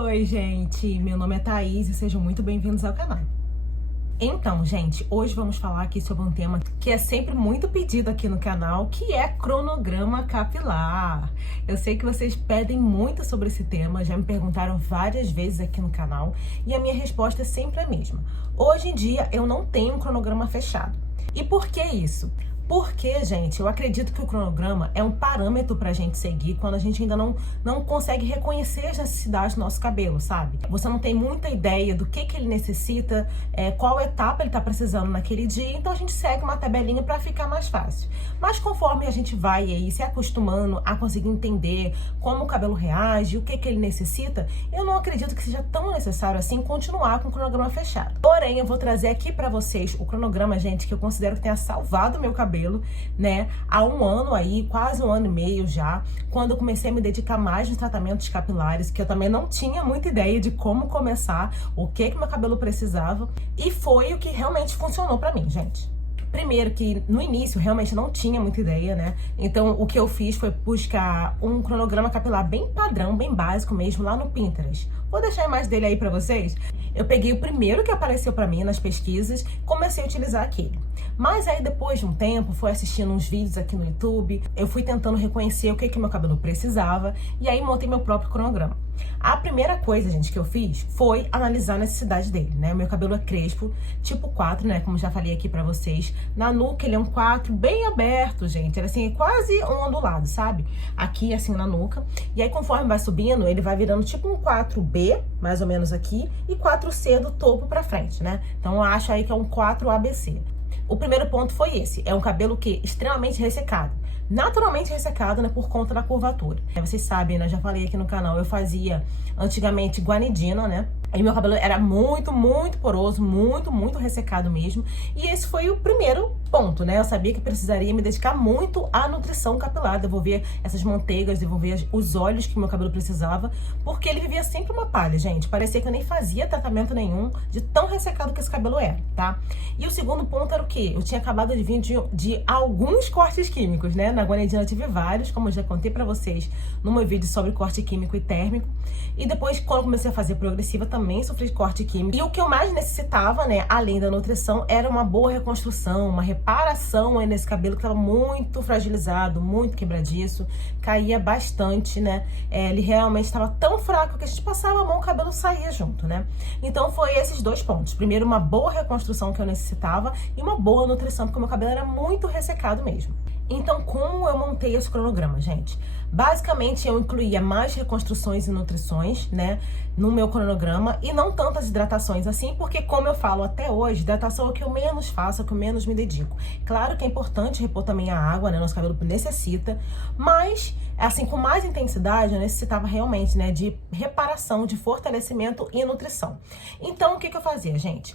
Oi, gente! Meu nome é Thaís e sejam muito bem-vindos ao canal. Então, gente, hoje vamos falar aqui sobre um tema que é sempre muito pedido aqui no canal, que é cronograma capilar. Eu sei que vocês pedem muito sobre esse tema, já me perguntaram várias vezes aqui no canal, e a minha resposta é sempre a mesma. Hoje em dia, eu não tenho um cronograma fechado. E por que isso? Porque, gente, eu acredito que o cronograma é um parâmetro pra gente seguir quando a gente ainda não consegue reconhecer as necessidades do nosso cabelo, sabe? Você não tem muita ideia do que ele necessita, qual etapa ele tá precisando naquele dia, então a gente segue uma tabelinha pra ficar mais fácil. Mas conforme a gente vai aí se acostumando a conseguir entender como o cabelo reage, o que ele necessita, eu não acredito que seja tão necessário assim continuar com o cronograma fechado. Porém, eu vou trazer aqui pra vocês o cronograma, gente, que eu considero que tenha salvado o meu cabelo, né, há um ano aí, quase um ano e meio já, quando eu comecei a me dedicar mais nos tratamentos capilares, que eu também não tinha muita ideia de como começar, o que meu cabelo precisava, e foi o que realmente funcionou pra mim, gente. Primeiro que no início realmente não tinha muita ideia, né? Então o que eu fiz foi buscar um cronograma capilar bem padrão, bem básico mesmo, lá no Pinterest. Vou deixar a imagem dele aí pra vocês. Eu peguei o primeiro que apareceu pra mim nas pesquisas, comecei a utilizar aquele. Mas aí depois de um tempo, fui assistindo uns vídeos aqui no YouTube, eu fui tentando reconhecer o que meu cabelo precisava, e aí montei meu próprio cronograma. A primeira coisa, gente, que eu fiz foi analisar a necessidade dele, né? O meu cabelo é crespo, tipo 4, né? Como já falei aqui pra vocês. Na nuca ele é um 4 bem aberto, gente. Ele assim, é quase um ondulado, sabe? Aqui, assim, na nuca. E aí, conforme vai subindo, ele vai virando tipo um 4B, mais ou menos aqui, e 4C do topo pra frente, né? Então, eu acho aí que é um 4ABC. O primeiro ponto foi esse. É um cabelo que extremamente ressecado. Naturalmente ressecado, né, por conta da curvatura. Vocês sabem, né, já falei aqui no canal, eu fazia antigamente guanidina, né? E meu cabelo era muito poroso, muito ressecado mesmo. E esse foi o primeiro ponto, né? Eu sabia que precisaria me dedicar muito à nutrição capilar, devolver essas manteigas, devolver os óleos que meu cabelo precisava, porque ele vivia sempre uma palha, gente. Parecia que eu nem fazia tratamento nenhum, de tão ressecado que esse cabelo era, tá? E o segundo ponto era o quê? Eu tinha acabado de vir de alguns cortes químicos, né? Na guanidina eu tive vários, como eu já contei pra vocês no meu vídeo sobre corte químico e térmico. E depois, quando eu comecei a fazer progressiva, também sofri de corte químico. E o que eu mais necessitava, né, além da nutrição, era uma boa reconstrução, uma reparação aí nesse cabelo que estava muito fragilizado, muito quebradiço, caía bastante, né? Ele realmente estava tão fraco que a gente passava a mão, o cabelo saía junto, né? Então foi esses dois pontos. Primeiro, uma boa reconstrução que eu necessitava e uma boa nutrição, porque o meu cabelo era muito ressecado mesmo. Então, como eu montei esse cronograma, gente? Basicamente, eu incluía mais reconstruções e nutrições, né, no meu cronograma, e não tantas hidratações assim, porque, como eu falo até hoje, hidratação é o que eu menos faço, é o que eu menos me dedico. Claro que é importante repor também a água, né, nosso cabelo necessita, mas, assim, com mais intensidade, eu necessitava realmente, né, de reparação, de fortalecimento e nutrição. Então, o que eu fazia, gente?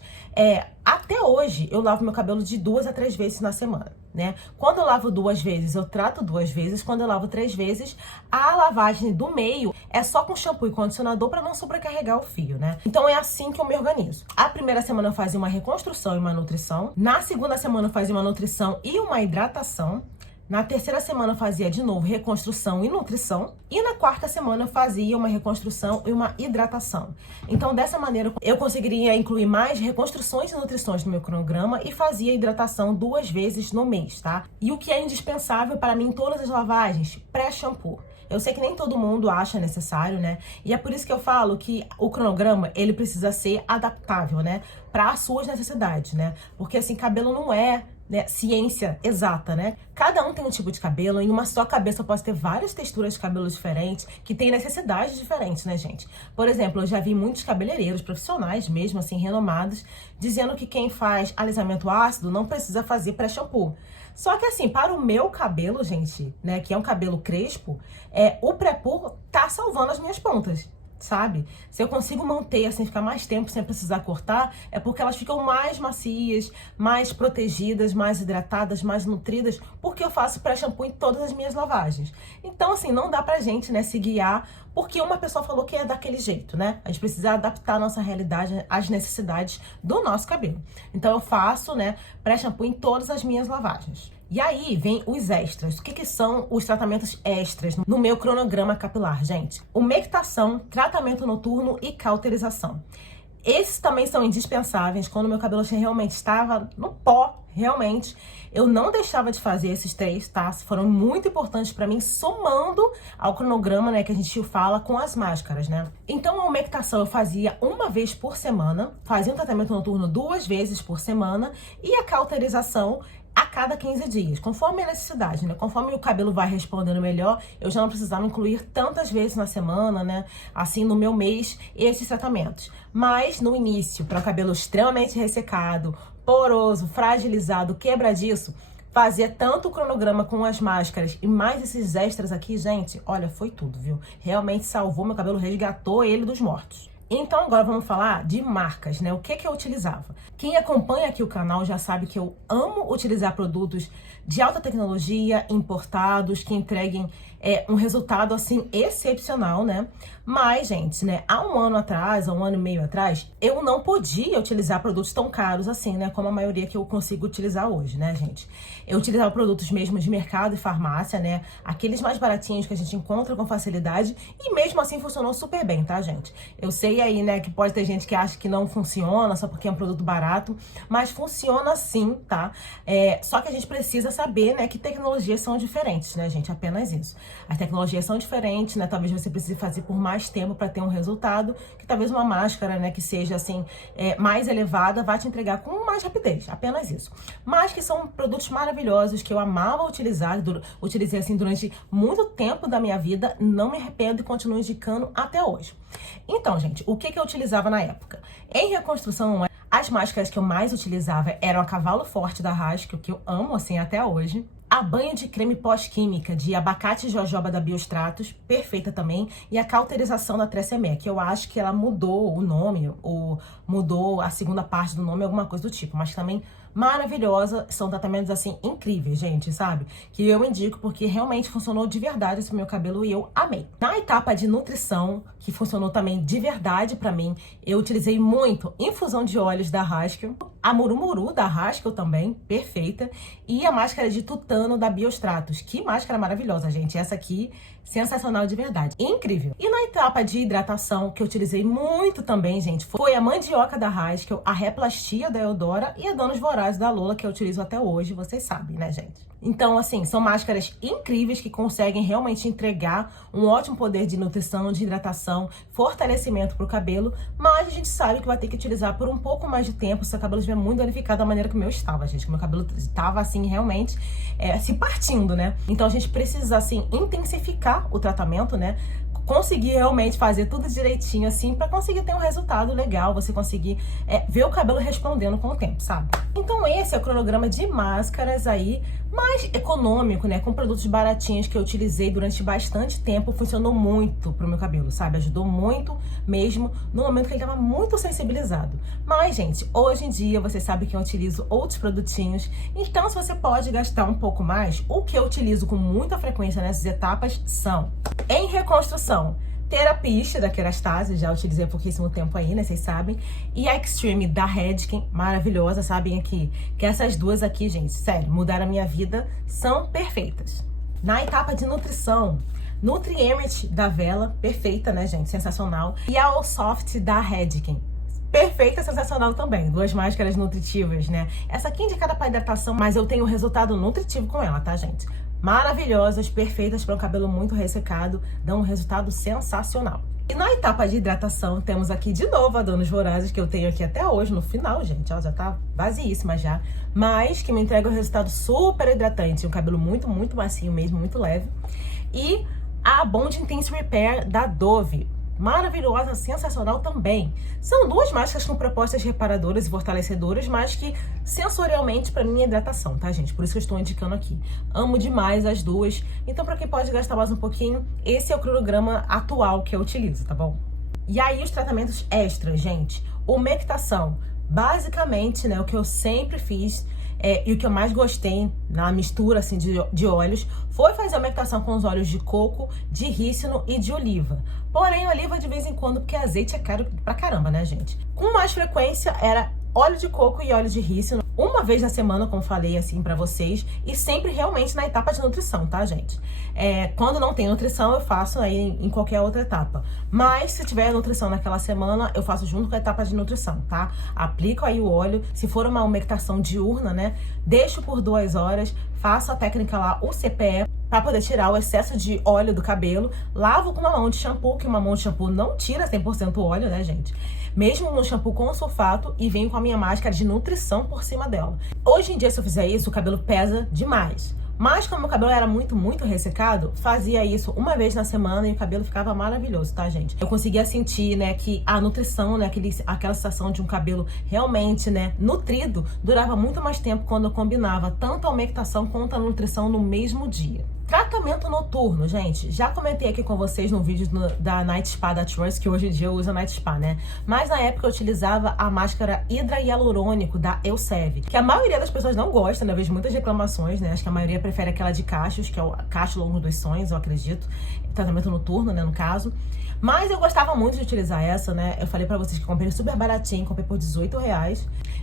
Até hoje, eu lavo meu cabelo de 2 a 3 vezes na semana, né? Quando eu lavo 2 vezes, eu trato 2 vezes. Quando eu lavo 3 vezes, a lavagem do meio é só com shampoo e condicionador para não sobrecarregar o fio, né? Então é assim que eu me organizo. A primeira semana eu fazia uma reconstrução e uma nutrição. Na segunda semana eu fazia uma nutrição e uma hidratação. Na terceira semana eu fazia de novo reconstrução e nutrição. E na quarta semana eu fazia uma reconstrução e uma hidratação. Então, dessa maneira, eu conseguiria incluir mais reconstruções e nutrições no meu cronograma e fazia hidratação 2 vezes no mês, tá? E o que é indispensável para mim em todas as lavagens? Pré-shampoo. Eu sei que nem todo mundo acha necessário, né? E é por isso que eu falo que o cronograma, ele precisa ser adaptável, né? Para as suas necessidades, né? Porque, assim, cabelo não é, né, ciência exata, né? Cada um tem um tipo de cabelo, em uma só cabeça pode ter várias texturas de cabelo diferentes, que têm necessidades diferentes, né, gente? Por exemplo, eu já vi muitos cabeleireiros profissionais, mesmo assim, renomados, dizendo que quem faz alisamento ácido não precisa fazer pré-shampoo. Só que assim, para o meu cabelo, gente, né, que é um cabelo crespo, o pré-poo tá salvando as minhas pontas, sabe? Se eu consigo manter, assim, ficar mais tempo sem precisar cortar, é porque elas ficam mais macias, mais protegidas, mais hidratadas, mais nutridas, porque eu faço pré-shampoo em todas as minhas lavagens. Então, assim, não dá pra gente, né, se guiar porque uma pessoa falou que é daquele jeito, né? A gente precisa adaptar a nossa realidade às necessidades do nosso cabelo. Então, eu faço, né, pré-shampoo em todas as minhas lavagens. E aí vem os extras. O que são os tratamentos extras no meu cronograma capilar, gente? Umectação, tratamento noturno e cauterização. Esses também são indispensáveis. Quando meu cabelo realmente estava no pó, realmente, eu não deixava de fazer esses 3, tá? Foram muito importantes pra mim, somando ao cronograma, né, que a gente fala com as máscaras, né? Então, a umectação eu fazia uma vez por semana, fazia um tratamento noturno 2 vezes por semana e a cauterização a cada 15 dias, conforme a necessidade, né? Conforme o cabelo vai respondendo melhor, eu já não precisava incluir tantas vezes na semana, né? Assim, no meu mês, esses tratamentos. Mas, no início, para o cabelo extremamente ressecado, poroso, fragilizado, quebradiço, fazia tanto o cronograma com as máscaras e mais esses extras aqui, gente, olha, foi tudo, viu? Realmente salvou meu cabelo, resgatou ele dos mortos. Então agora vamos falar de marcas, né? O que eu utilizava? Quem acompanha aqui o canal já sabe que eu amo utilizar produtos de alta tecnologia, importados, que entreguem um resultado, assim, excepcional, né? Mas, gente, né, há um ano atrás, há um ano e meio atrás, eu não podia utilizar produtos tão caros assim, né? Como a maioria que eu consigo utilizar hoje, né, gente? Eu utilizava produtos mesmo de mercado e farmácia, né? Aqueles mais baratinhos que a gente encontra com facilidade e mesmo assim funcionou super bem, tá, gente? Eu sei aí, né, que pode ter gente que acha que não funciona só porque é um produto barato, mas funciona sim, tá? Só que a gente precisa saber, né, que tecnologias são diferentes, né, gente? Apenas isso. As tecnologias são diferentes, né? Talvez você precise fazer por mais tempo para ter um resultado, que talvez uma máscara, né, que seja assim, mais elevada, vai te entregar com mais rapidez, apenas isso. Mas que são produtos maravilhosos que eu amava utilizar, utilizei assim durante muito tempo da minha vida, não me arrependo e continuo indicando até hoje. Então, gente, o que eu utilizava na época? Em reconstrução, as máscaras que eu mais utilizava eram a Cavalo Forte da Haskell, que eu amo assim até hoje. A banho de creme pós-química de abacate e jojoba da Biostratos, perfeita também. E a cauterização da Tresemmé, que eu acho que ela mudou o nome, ou mudou a segunda parte do nome, alguma coisa do tipo. Mas também maravilhosa, são tratamentos assim incríveis, gente, sabe? Que eu indico porque realmente funcionou de verdade esse meu cabelo e eu amei. Na etapa de nutrição, que funcionou também de verdade pra mim, eu utilizei muito infusão de óleos da Haskell, a Murumuru da Haskell também, perfeita, e a máscara de tutano da Biostratos. Que máscara maravilhosa, gente. Essa aqui, sensacional de verdade. Incrível. E na etapa de hidratação, que eu utilizei muito também, gente, foi a mandioca da Haskell, a Replastia da Eudora e a Danos Vorazes da Lola, que eu utilizo até hoje, vocês sabem, né, gente? Então, assim, são máscaras incríveis que conseguem realmente entregar um ótimo poder de nutrição, de hidratação, fortalecimento pro cabelo, mas a gente sabe que vai ter que utilizar por um pouco mais de tempo se o seu cabelo estiver muito danificado da maneira que o meu estava, gente. Que o meu cabelo estava, assim, realmente se partindo, né? Então, a gente precisa, assim, intensificar o tratamento, né? Conseguir realmente fazer tudo direitinho, assim, pra conseguir ter um resultado legal, você conseguir ver o cabelo respondendo com o tempo, sabe? Então esse é o cronograma de máscaras aí, mais econômico, né? Com produtos baratinhos que eu utilizei durante bastante tempo, funcionou muito pro meu cabelo, sabe? Ajudou muito mesmo no momento que ele tava muito sensibilizado. Mas, gente, hoje em dia você sabe que eu utilizo outros produtinhos, então se você pode gastar um pouco mais, o que eu utilizo com muita frequência nessas etapas são, em reconstrução, Terapista da Kerastase, já utilizei há pouquíssimo tempo aí, né, vocês sabem. E a Extreme da Redken, maravilhosa, sabem aqui, que essas duas aqui, gente, sério, mudaram a minha vida, são perfeitas. Na etapa de nutrição, Nutri-Emet da Vela, perfeita, né, gente, sensacional. E a All Soft da Redken, perfeita, sensacional também. Duas máscaras nutritivas, né. Essa aqui é indicada para hidratação, mas eu tenho um resultado nutritivo com ela, tá, gente? Maravilhosas, perfeitas para um cabelo muito ressecado, dão um resultado sensacional. E na etapa de hidratação, temos aqui de novo a Danos Vorazes, que eu tenho aqui até hoje, no final, gente, ela já tá vaziíssima já, mas que me entrega um resultado super hidratante, um cabelo muito, muito macio mesmo, muito leve. E a Bond Intense Repair da Dove, maravilhosa, sensacional também. São duas máscaras com propostas reparadoras e fortalecedoras, mas que sensorialmente pra mim é hidratação, tá, gente? Por isso que eu estou indicando aqui. Amo demais as duas. Então, pra quem pode gastar mais um pouquinho, esse é o cronograma atual que eu utilizo, tá bom? E aí, os tratamentos extras, gente. Umectação. Basicamente, né, o que eu sempre fiz e o que eu mais gostei na mistura assim, de óleos foi fazer a umectação com os óleos de coco, de rícino e de oliva. Porém, oliva de vez em quando, porque azeite é caro pra caramba, né, gente? Com mais frequência era óleo de coco e óleo de rícino, uma vez na semana, como falei assim pra vocês, e sempre realmente na etapa de nutrição, tá, gente? Quando não tem nutrição, eu faço aí em qualquer outra etapa. Mas se tiver nutrição naquela semana, eu faço junto com a etapa de nutrição, tá? Aplico aí o óleo, se for uma umectação diurna, né? Deixo por 2 horas, faço a técnica lá, o CPE, para poder tirar o excesso de óleo do cabelo. Lavo com uma mão de shampoo, que uma mão de shampoo não tira 100% óleo, né, gente? Mesmo no shampoo com sulfato, e venho com a minha máscara de nutrição por cima dela. Hoje em dia, se eu fizer isso, o cabelo pesa demais. Mas como o cabelo era muito, muito ressecado, fazia isso uma vez na semana e o cabelo ficava maravilhoso, tá, gente? Eu conseguia sentir, né, que a nutrição, né, aquela sensação de um cabelo realmente, né, nutrido, durava muito mais tempo quando eu combinava tanto a umectação quanto a nutrição no mesmo dia. Tratamento noturno, gente. Já comentei aqui com vocês no vídeo da Night Spa da Trust, que hoje em dia eu uso a Night Spa, né? Mas na época eu utilizava a máscara hidroialurônico da Elseve, que a maioria das pessoas não gosta, né? Eu vejo muitas reclamações, né? Acho que a maioria prefere aquela de cachos, que é o cacho longo dos sonhos, eu acredito. Tratamento noturno, né, no caso. Mas eu gostava muito de utilizar essa, né? Eu falei pra vocês que comprei super baratinho, comprei por R$18.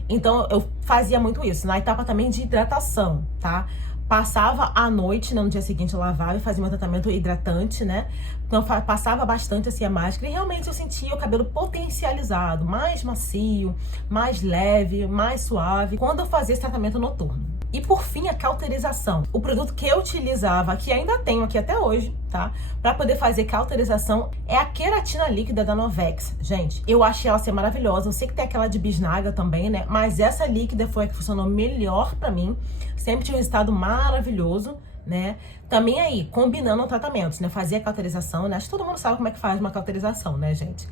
Então eu fazia muito isso. Na etapa também de hidratação, tá? Passava à noite, né, no dia seguinte eu lavava e fazia um tratamento hidratante, né? Então passava bastante assim a máscara e realmente eu sentia o cabelo potencializado, mais macio, mais leve, mais suave, quando eu fazia esse tratamento noturno. E por fim, a cauterização. O produto que eu utilizava, que ainda tenho aqui até hoje, tá? Pra poder fazer cauterização, é a queratina líquida da Novex. Gente, eu achei ela ser maravilhosa. Eu sei que tem aquela de bisnaga também, né? Mas essa líquida foi a que funcionou melhor pra mim. Sempre tinha um resultado maravilhoso, né? Também aí, combinando tratamentos, né? Fazia a cauterização, né? Acho que todo mundo sabe como é que faz uma cauterização, né, gente?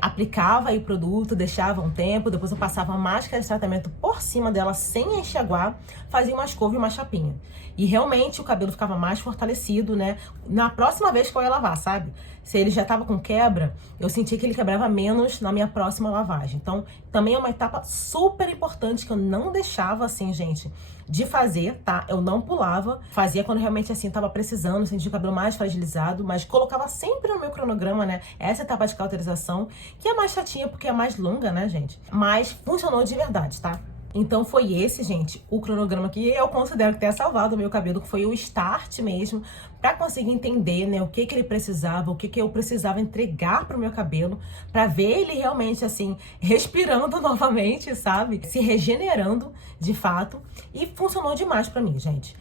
Aplicava aí o produto, deixava um tempo, depois eu passava a máscara de tratamento por cima dela sem enxaguar, fazia uma escova e uma chapinha. E realmente o cabelo ficava mais fortalecido, né? Na próxima vez que eu ia lavar, sabe? Se ele já tava com quebra, eu sentia que ele quebrava menos na minha próxima lavagem. Então, também é uma etapa super importante que eu não deixava, assim, gente, de fazer, tá? Eu não pulava, fazia quando realmente, assim, tava precisando, sentia o cabelo mais fragilizado, mas colocava sempre no meu cronograma, né? Essa etapa de cauterização, que é mais chatinha porque é mais longa, né, gente? Mas funcionou de verdade, tá? Então foi esse, gente, o cronograma que eu considero que tenha salvado o meu cabelo, que foi o start mesmo, pra conseguir entender, né, o que ele precisava, o que eu precisava entregar pro meu cabelo, pra ver ele realmente, assim, respirando novamente, sabe? Se regenerando, de fato, e funcionou demais pra mim, gente.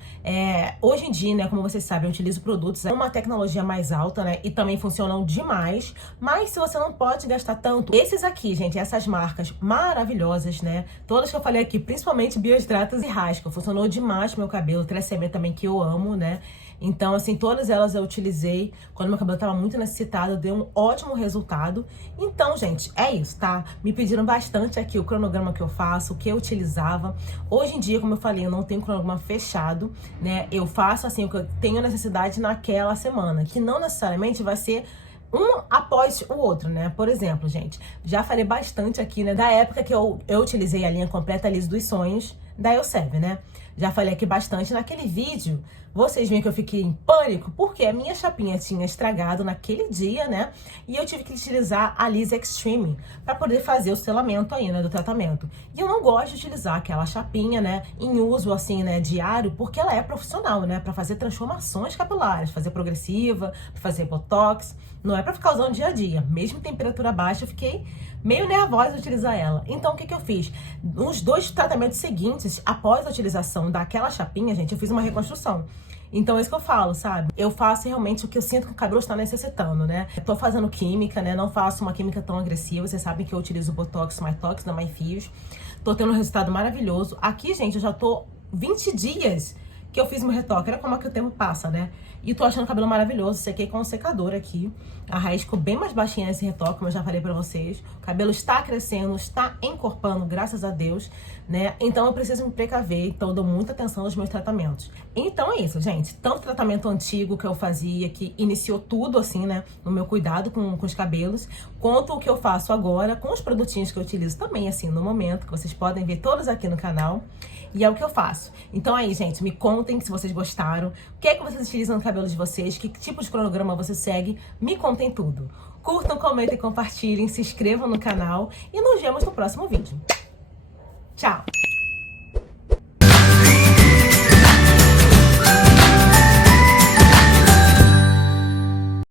Hoje em dia, né, como vocês sabem, eu utilizo produtos, uma tecnologia mais alta, né, e também funcionam demais, mas se você não pode gastar tanto, esses aqui, gente, essas marcas maravilhosas, né, todas que eu falei aqui, principalmente Biostratos e Rascal, funcionou demais pro meu cabelo, 3CM também, que eu amo, né. Então, assim, todas elas eu utilizei quando meu cabelo estava muito necessitado, deu um ótimo resultado. Então, gente, é isso, tá? Me pediram bastante aqui o cronograma que eu faço, o que eu utilizava. Hoje em dia, como eu falei, eu não tenho cronograma fechado, né? Eu faço, assim, o que eu tenho necessidade naquela semana, que não necessariamente vai ser um após o outro, né? Por exemplo, gente, já falei bastante aqui, né, da época que eu utilizei a linha completa Liso dos Sonhos da Elseve, né? Já falei aqui bastante naquele vídeo. Vocês viram que eu fiquei em pânico porque a minha chapinha tinha estragado naquele dia, né? E eu tive que utilizar a Liso Extreme para poder fazer o selamento aí, né, do tratamento. E eu não gosto de utilizar aquela chapinha, né, em uso assim, né, diário, porque ela é profissional, né, para fazer transformações capilares, fazer progressiva, fazer botox. Não é para ficar usando dia a dia. Mesmo em temperatura baixa, eu fiquei meio nervosa de utilizar ela. Então, o que eu fiz? Nos 2 tratamentos seguintes, após a utilização daquela chapinha, gente, eu fiz uma reconstrução. Então, é isso que eu falo, sabe? Eu faço realmente o que eu sinto que o cabelo está necessitando, né? Eu tô fazendo química, né? Não faço uma química tão agressiva. Vocês sabem que eu utilizo o Botox, MyTox, da MyFios. Tô tendo um resultado maravilhoso. Aqui, gente, eu já tô 20 dias que eu fiz meu retoque. Olha como é que o tempo passa, né? E tô achando o cabelo maravilhoso. Sequei com um secador aqui. A raiz ficou bem mais baixinha nesse retoque, como eu já falei pra vocês. O cabelo está crescendo, está encorpando, graças a Deus, né? Então eu preciso me precaver, então eu dou muita atenção aos meus tratamentos. Então é isso, gente. Tanto o tratamento antigo que eu fazia, que iniciou tudo assim, né, no meu cuidado com os cabelos, quanto o que eu faço agora com os produtinhos que eu utilizo também, assim, no momento, que vocês podem ver todos aqui no canal. E é o que eu faço. Então aí, gente, me contem se vocês gostaram. O que é que vocês utilizam no cabelo de vocês? Que tipo de cronograma você segue? Me contem tudo. Curtam, comentem, compartilhem, se inscrevam no canal. E nos vemos no próximo vídeo. Tchau!